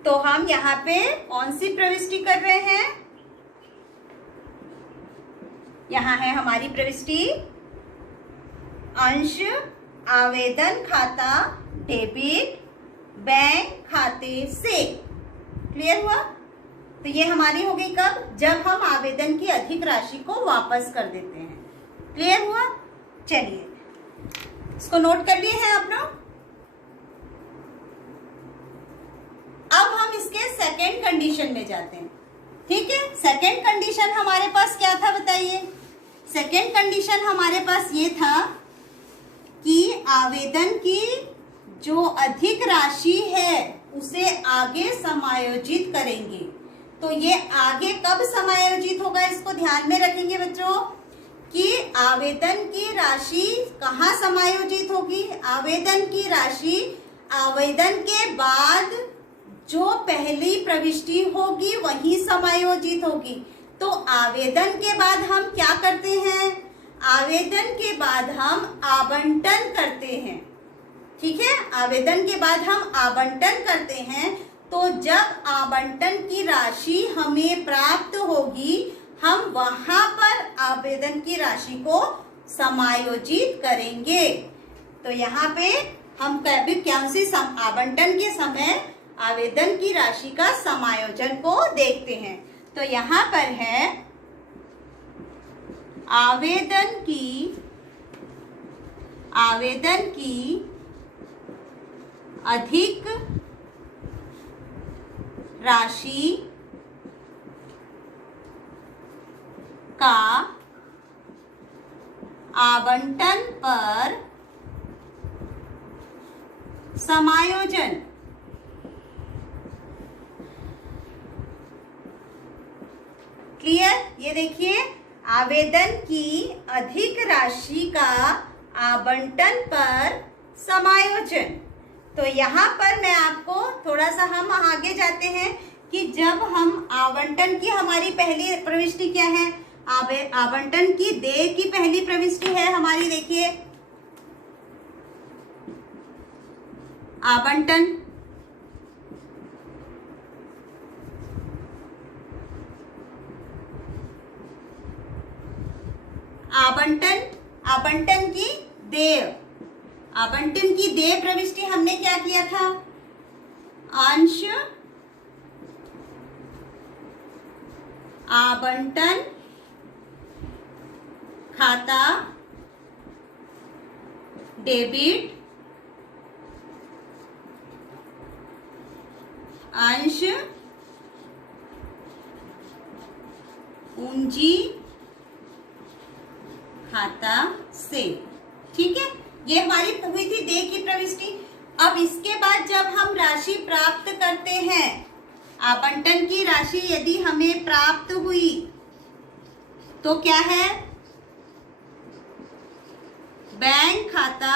तो हम यहाँ पे कौन सी प्रविष्टि कर रहे हैं? यहाँ है हमारी प्रविष्टि अंश आवेदन खाता डेबिट बैंक खाते से। क्लियर हुआ? तो ये हमारी हो गई कब? जब हम आवेदन की अधिक राशि को वापस कर देते हैं। क्लियर हुआ? चलिए इसको नोट कर लिए हैं आप लोग। अब हम इसके सेकेंड कंडीशन में जाते हैं। ठीक है, सेकेंड कंडीशन हमारे पास क्या था बताइए? सेकेंड कंडीशन हमारे पास ये था कि आवेदन की जो अधिक राशि है उसे आगे समायोजित करेंगे। तो ये आगे कब समायोजित होगा इसको ध्यान में रखेंगे बच्चों कि आवेदन की राशि कहाँ समायोजित होगी? आवेदन की राशि आवेदन के बाद जो पहली प्रविष्टि होगी वही समायोजित होगी। तो आवेदन के बाद हम क्या करते हैं? आवेदन के बाद हम आवंटन करते हैं। ठीक है, आवेदन के बाद हम आवंटन करते हैं। तो जब आवंटन की राशि हमें प्राप्त होगी हम वहां पर आवेदन की राशि को समायोजित करेंगे। तो यहाँ पे हम कौन-सी आवंटन के समय आवेदन की राशि का समायोजन को देखते हैं। तो यहाँ पर है आवेदन की अधिक राशि का आवंटन पर समायोजन। क्लियर? ये देखिए, आवेदन की अधिक राशि का आवंटन पर समायोजन। तो यहाँ पर मैं आपको थोड़ा सा, हम आगे जाते हैं कि जब हम आवंटन की, हमारी पहली प्रविष्टि क्या है? आवंटन की देय की पहली प्रविष्टि है हमारी, देखिए आवंटन। आवंटन की देय, आवंटन की देय प्रविष्टि हमने क्या किया था? अंश आवंटन खाता डेबिट अंश पूंजी खाता से। ठीक है, ये हमारी हुई थी देय की प्रविष्टि। अब इसके बाद जब हम राशि प्राप्त करते हैं, आवंटन की राशि यदि हमें प्राप्त हुई तो क्या है? बैंक खाता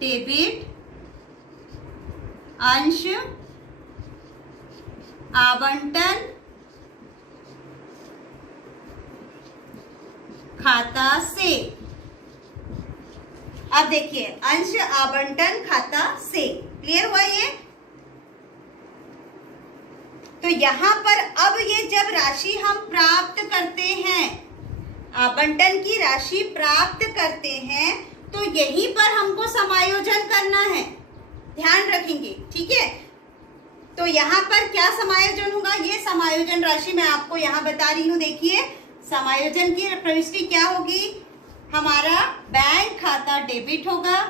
डेबिट अंश आवंटन खाता से। अब देखिए, अंश आवंटन खाता से। क्लियर हुआ ये? तो यहाँ पर अब ये जब राशि हम प्राप्त करते हैं, आवंटन की राशि प्राप्त करते हैं, तो यहीं पर हमको समायोजन करना है, ध्यान रखेंगे। ठीक है, तो यहाँ पर क्या समायोजन होगा? ये समायोजन राशि मैं आपको यहाँ बता रही हूँ। देखिए, समायोजन की प्रविष्टि क्या होगी? हमारा बैंक खाता डेबिट होगा,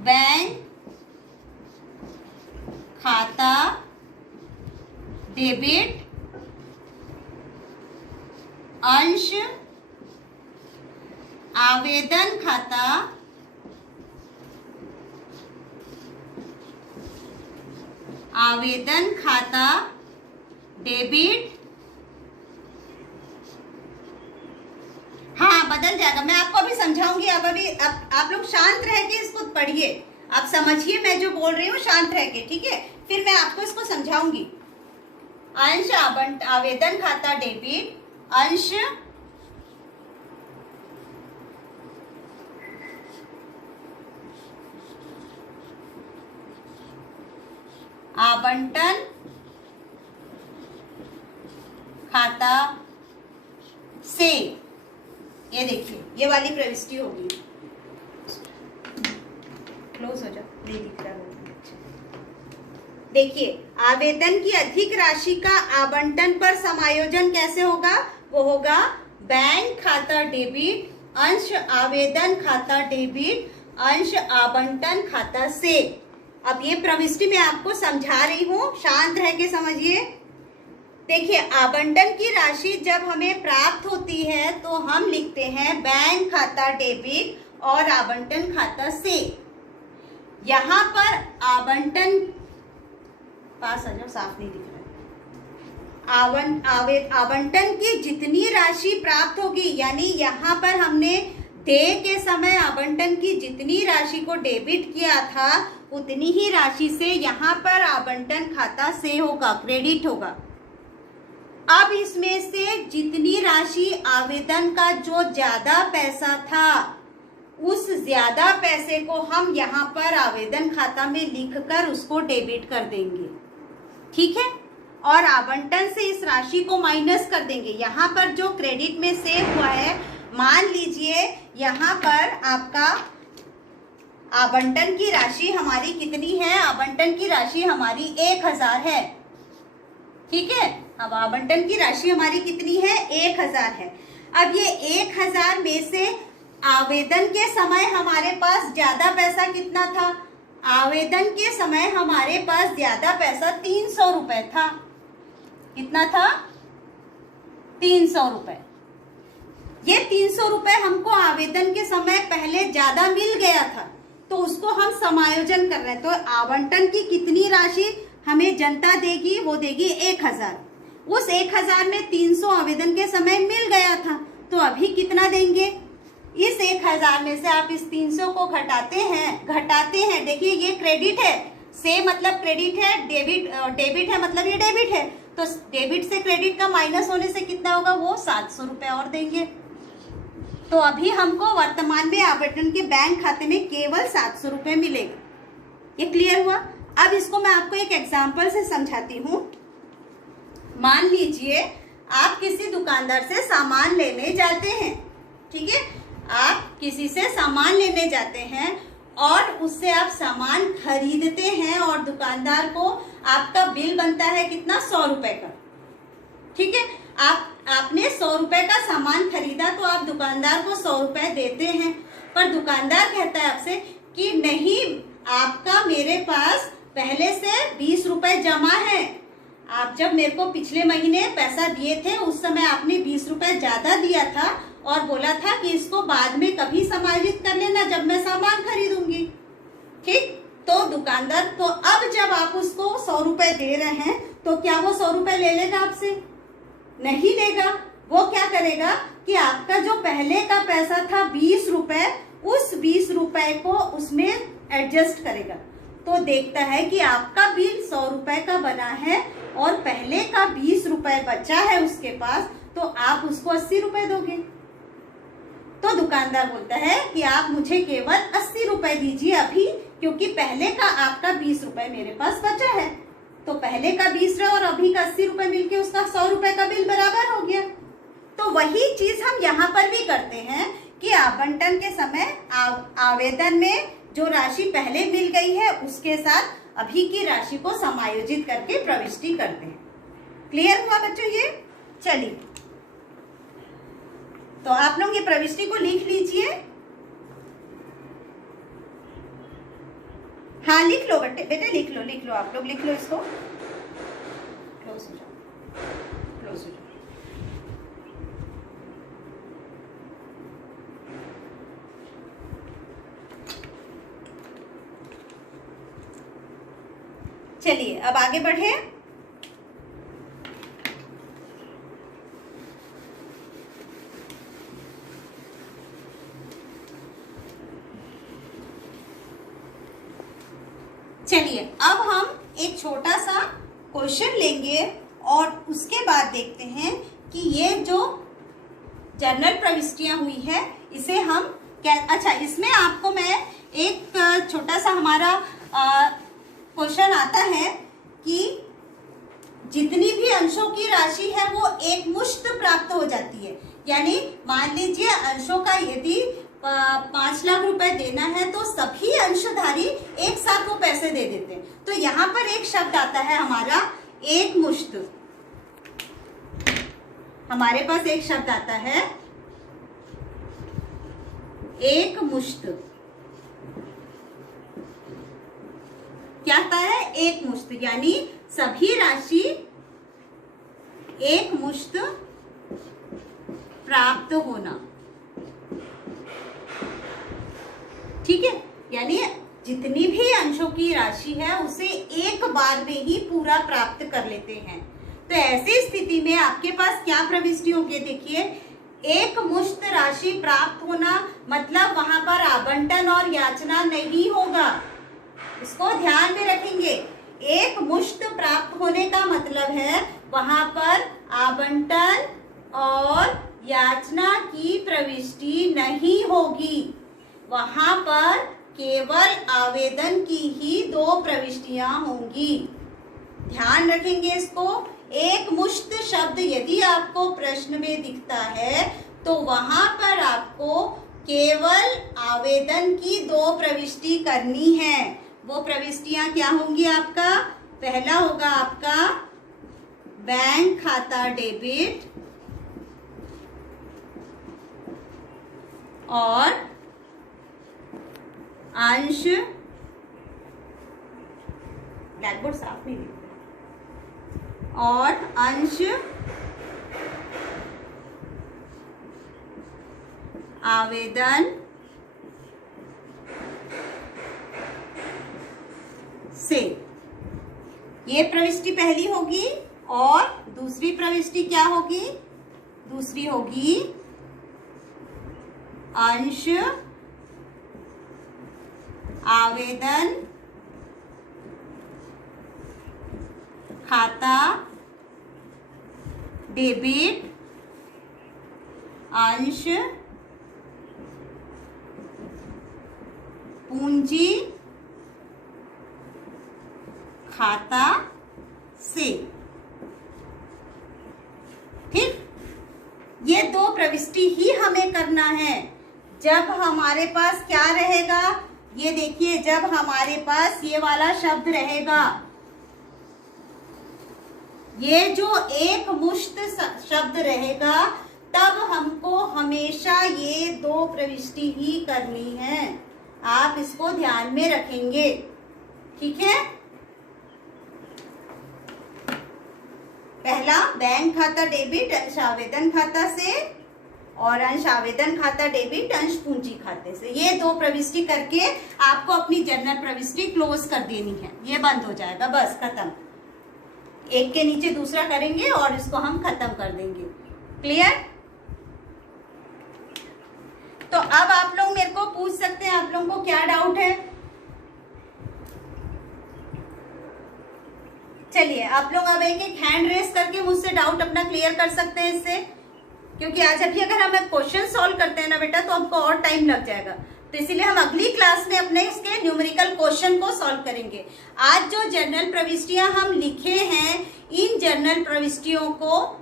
बैंक खाता डेबिट अंश आवेदन खाता डेबिट। हाँ, बदल जाएगा, मैं आपको अभी समझाऊंगी। अब आप लोग शांत रह के इसको पढ़िए, आप समझिए मैं जो बोल रही हूँ, शांत रह के। ठीक है, फिर मैं आपको इसको समझाऊंगी। अंश आवेदन खाता डेबिट अंश आवंटन खाता से। ये देखिए, ये वाली प्रविष्टि होगी। क्लोज हो जाओ, नहीं दिख रहा है। देखिए, आवेदन की अधिक राशि का आवंटन पर समायोजन कैसे होगा? वो होगा बैंक खाता डेबिट अंश आवेदन खाता डेबिट अंश आवंटन खाता से। अब ये प्रविष्टि मैं आपको समझा रही हूँ, शांत रह के समझिए। देखिए, आवंटन की राशि जब हमें प्राप्त होती है तो हम लिखते हैं बैंक खाता डेबिट और आवंटन खाता से। यहाँ पर आवंटन, पास आ जाओ, साफ नहीं दिख रहा है। आवंटन की जितनी राशि प्राप्त होगी, यानी यहाँ पर हमने देय के समय आवंटन की जितनी राशि को डेबिट किया था, उतनी ही राशि से यहाँ पर आवंटन खाता से होगा, क्रेडिट होगा। अब इसमें से जितनी राशि आवेदन का जो ज्यादा पैसा था उस ज्यादा पैसे को हम यहाँ पर आवेदन खाता में लिखकर उसको डेबिट कर देंगे, ठीक है। और आवंटन से इस राशि को माइनस कर देंगे। यहाँ पर जो क्रेडिट में सेव हुआ है, मान लीजिए यहाँ पर आपका आवंटन की राशि हमारी कितनी है, आवंटन की राशि हमारी 1000 है, ठीक है। अब आवंटन की राशि हमारी कितनी है, 1000 है। अब ये 1000 में से आवेदन के समय हमारे पास ज्यादा पैसा कितना था, आवेदन के समय हमारे पास ज्यादा पैसा 300 रुपए था। कितना था, 300 रुपए। ये 300 रुपए हमको आवेदन के समय पहले ज्यादा मिल गया था, तो उसको हम समायोजन कर रहे हैं। तो आवंटन की कितनी राशि हमें जनता देगी, वो देगी 1000। उस 1000 में 300 आवेदन के समय मिल गया था, तो अभी कितना देंगे, इस 1000 में से आप इस 300 को घटाते हैं। देखिए ये क्रेडिट है, से मतलब क्रेडिट है, डेबिट है मतलब ये डेबिट है, तो डेबिट से क्रेडिट का माइनस होने से कितना होगा, वो 700 रुपए और देंगे। तो अभी हमको वर्तमान में आवंटन के बैंक खाते में केवल 700 रुपए मिलेगा। ये क्लियर हुआ। अब इसको मैं आपको एक एग्जाम्पल से समझाती हूँ। मान लीजिए आप किसी दुकानदार से सामान लेने जाते हैं, ठीक है। आप किसी से सामान लेने जाते हैं और उससे आप सामान खरीदते हैं और दुकानदार को आपका बिल बनता है कितना, 100 रुपए का, ठीक है। आपने 100 रुपए का सामान खरीदा, तो आप दुकानदार को 100 रुपए देते हैं, पर दुकानदार कहता है आपसे कि नहीं, आपका मेरे पास पहले से 20 रुपए जमा है। आप जब मेरे को पिछले महीने पैसा दिए थे, उस समय आपने 20 रुपए ज्यादा दिया था और बोला था कि इसको बाद में कभी समायोजित कर लेना जब मैं सामान खरीदूंगी, ठीक। तो दुकानदार, तो अब जब आप उसको 100 रुपए दे रहे हैं, तो क्या वो 100 रुपए ले लेगा आपसे, नहीं लेगा। वो क्या करेगा कि आपका जो पहले का पैसा था 20 रुपए, उस 20 रुपए को उसमें एडजस्ट करेगा। तो देखता है कि आपका बिल 100 रुपए का बना है और पहले का 20 रुपए बचा है उसके पास, तो आप उसको 80 रुपए दोगे। तो दुकानदार बोलता है कि आप मुझे केवल 80 रुपए दीजिए अभी, क्योंकि पहले का आपका 20 रुपए मेरे पास बचा है। तो पहले का 20 और अभी का 80 रुपए मिलके उसका 100 रुपए का बिल बराबर हो गया। तो वही चीज हम यहाँ पर भी करते हैं कि आवंटन के समय आवेदन में जो राशि पहले मिल गई है उसके साथ अभी की राशि को समायोजित करके प्रविष्टि करते हैं। क्लियर हुआ बच्चों ये? चलिए, तो आप लोग ये प्रविष्टि को लिख लीजिए। हाँ लिख लो बेटे, लिख लो आप लोग लिख लो इसको। क्लोज हो जाओ। चलिए अब आगे बढ़े। चलिए अब हम एक छोटा सा क्वेश्चन लेंगे और उसके बाद देखते हैं कि ये जो जर्नल प्रविष्टियां हुई है इसे हम क्या, अच्छा इसमें आपको मैं एक छोटा सा हमारा क्वेश्चन आता है कि जितनी भी अंशों की राशि है वो एक मुश्त प्राप्त हो जाती है। यानी मान लीजिए अंशों का यदि 5 लाख रुपए देना है तो सभी अंशधारी एक साथ वो पैसे दे देते हैं। तो यहाँ पर एक शब्द आता है हमारा एक मुश्त। हमारे पास एक शब्द आता है एक मुश्त। क्या आता है? एक मुश्त, यानी सभी राशि एक मुश्त प्राप्त होना। ठीक है, यानी जितनी भी अंशों की राशि है उसे एक बार में ही पूरा प्राप्त कर लेते हैं। तो ऐसी स्थिति में आपके पास क्या प्रविष्टि होगी? देखिए, एक मुश्त राशि प्राप्त होना मतलब वहां पर आवंटन और याचना नहीं होगा। इसको ध्यान में रखेंगे। एक मुश्त प्राप्त होने का मतलब है वहां पर आवंटन और याचना की प्रविष्टि नहीं होगी। वहां पर केवल आवेदन की ही 2 प्रविष्टियां होंगी। ध्यान रखेंगे इसको। एक मुश्त शब्द यदि आपको प्रश्न में दिखता है तो वहां पर आपको केवल आवेदन की 2 प्रविष्टि करनी है। वो प्रविष्टियां क्या होंगी आपका? पहला होगा आपका बैंक खाता डेबिट और अंश, ब्लैकबोर्ड साफ नहीं दिखता, और अंश आवेदन से। ये प्रविष्टि पहली होगी। और दूसरी प्रविष्टि क्या होगी? दूसरी होगी अंश आवेदन खाता डेबिट अंश पूंजी खाता से। ठीक, ये 2 प्रविष्टि ही हमें करना है। जब हमारे पास क्या रहेगा? ये देखिए, जब हमारे पास ये वाला शब्द रहेगा, ये जो एक मुश्त शब्द रहेगा, तब हमको हमेशा ये 2 प्रविष्टि ही करनी है। आप इसको ध्यान में रखेंगे। ठीक है। पहला बैंक खाता डेबिट अंश आवेदन खाता से, और अंश आवेदन खाता डेबिट अंश पूंजी खाते से। ये 2 प्रविष्टि करके आपको अपनी जर्नल प्रविष्टि क्लोज कर देनी है। ये बंद हो जाएगा, बस खत्म। एक के नीचे दूसरा करेंगे और इसको हम खत्म कर देंगे। क्लियर? तो अब आप लोग मेरे को पूछ सकते हैं, आप लोगों को क्या डाउट है? चलिए, आप लोग अब एक एक हैंड रेस करके मुझसे डाउट अपना क्लियर कर सकते हैं इससे, क्योंकि आज अभी अगर हम क्वेश्चन सॉल्व करते हैं ना बेटा, तो हमको और टाइम लग जाएगा। तो इसीलिए हम अगली क्लास में अपने इसके न्यूमेरिकल क्वेश्चन को सॉल्व करेंगे। आज जो जर्नल प्रविष्टियां हम लिखे हैं, इन जर्नल प्रविष्टियों को,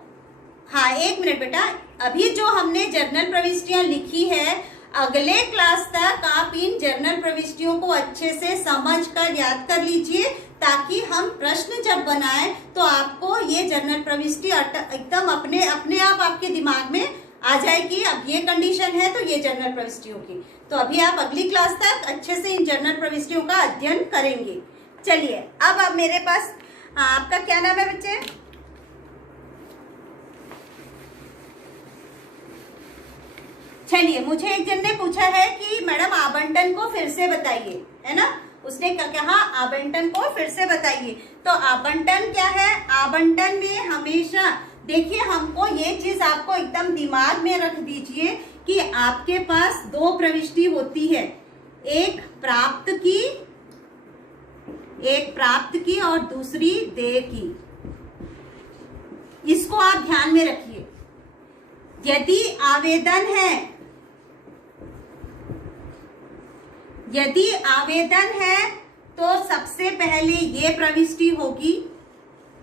हाँ 1 मिनट बेटा, अभी जो हमने जर्नल प्रविष्टियां लिखी है, अगले क्लास तक आप इन जर्नल प्रविष्टियों को अच्छे से समझकर याद कर लीजिए, ताकि हम प्रश्न जब बनाएं तो आपको ये जर्नल प्रविष्टि एकदम अपने आप आपके दिमाग में आ जाएगी। अब ये कंडीशन है तो ये जर्नल प्रविष्टियों की। तो अभी आप अगली क्लास तक अच्छे से इन जर्नल प्रविष्टियों का अध्ययन करेंगे। चलिए, अब मेरे पास आपका क्या नाम है बच्चे? चलिए, मुझे एक जन ने पूछा है कि मैडम आवंटन को फिर से बताइए, है ना? उसने कहा आवंटन को फिर से बताइए। तो आवंटन क्या है? आवंटन में हमेशा देखिए, हमको ये चीज आपको एकदम दिमाग में रख दीजिए कि आपके पास 2 प्रविष्टि होती है, एक प्राप्त की और दूसरी देय की। इसको आप ध्यान में रखिए। यदि आवेदन है तो सबसे पहले ये प्रविष्टि होगी।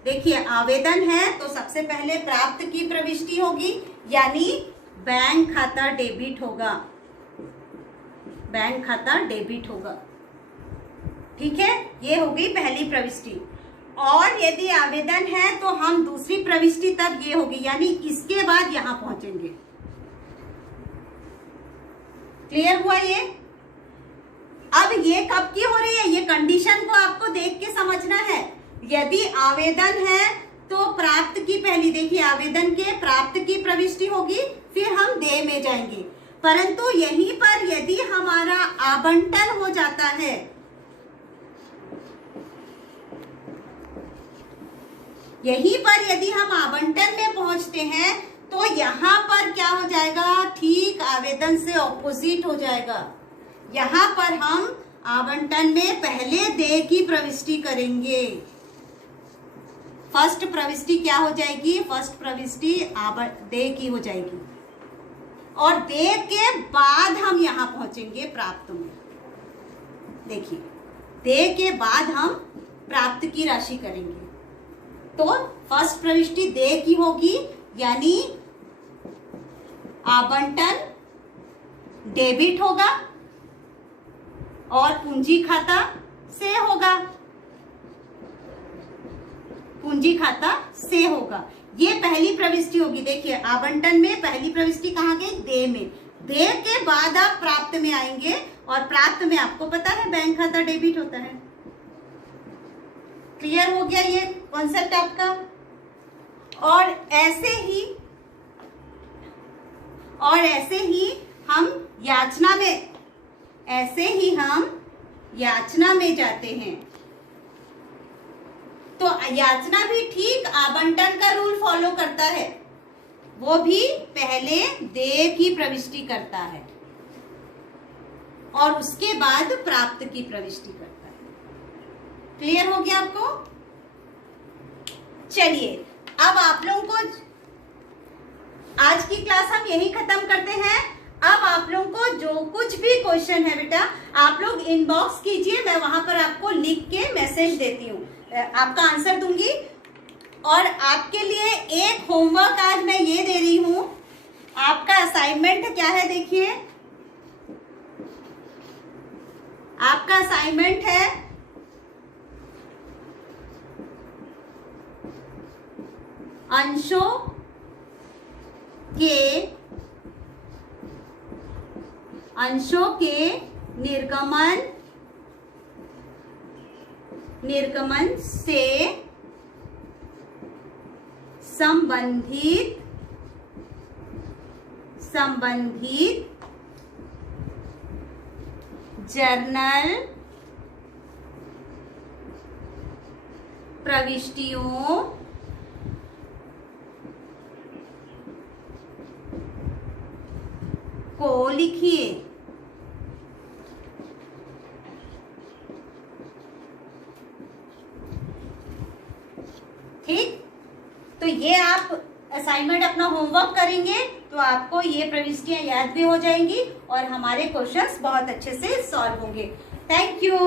देखिए, आवेदन है तो सबसे पहले प्राप्त की प्रविष्टि होगी, यानी बैंक खाता डेबिट होगा। बैंक खाता डेबिट होगा। ठीक है, ये होगी पहली प्रविष्टि। और यदि आवेदन है तो हम दूसरी प्रविष्टि तक ये होगी, यानी इसके बाद यहां पहुंचेंगे। क्लियर हुआ ये? अब ये कब की हो रही है? ये कंडीशन को आपको देख के समझना है। यदि आवेदन है तो प्राप्त की पहली, देखिए आवेदन के प्राप्त की प्रविष्टि होगी, फिर हम देय में जाएंगे। परंतु यहीं पर यदि हमारा आवंटन हो जाता है, यहीं पर यदि हम आवंटन में पहुंचते हैं तो यहां पर क्या हो जाएगा? ठीक आवेदन से ऑपोजिट हो जाएगा। यहां पर हम आवंटन में पहले देय की प्रविष्टि करेंगे। फर्स्ट प्रविष्टि क्या हो जाएगी? फर्स्ट प्रविष्टि देय की हो जाएगी। और देय के बाद हम यहाँ पहुंचेंगे प्राप्त में। देखिए, देय के बाद हम प्राप्त की राशि करेंगे। तो फर्स्ट प्रविष्टि देय की होगी, यानी आवंटन डेबिट होगा और पूंजी खाता से होगा, पूंजी खाता से होगा। ये पहली प्रविष्टि होगी। देखिए, आवंटन में पहली प्रविष्टि कहाँ गई? देय में। देय के बाद आप प्राप्त में आएंगे और प्राप्त में आपको पता है बैंक खाता डेबिट होता है। क्लियर हो गया ये कॉन्सेप्ट आपका? और ऐसे ही हम याचना में जाते हैं। तो याचना भी ठीक आवंटन का रूल फॉलो करता है, वो भी पहले देय की प्रविष्टि करता है और उसके बाद प्राप्त की प्रविष्टि करता है। क्लियर हो गया आपको? चलिए, अब आप लोगों को आज की क्लास हम यही खत्म करते हैं। अब आप लोगों को जो कुछ भी क्वेश्चन है बेटा, आप लोग इनबॉक्स कीजिए, मैं वहां पर आपको लिख के मैसेज देती हूँ, आपका आंसर दूंगी। और आपके लिए एक होमवर्क आज मैं ये दे रही हूँ। आपका असाइनमेंट क्या है? देखिए, आपका असाइनमेंट है अंशों के निर्गमन से संबंधित जर्नल प्रविष्टियों को लिखिए। ठीक, तो ये आप असाइनमेंट अपना होमवर्क करेंगे तो आपको ये प्रविष्टियां याद भी हो जाएंगी और हमारे क्वेश्चंस बहुत अच्छे से सॉल्व होंगे। Thank you.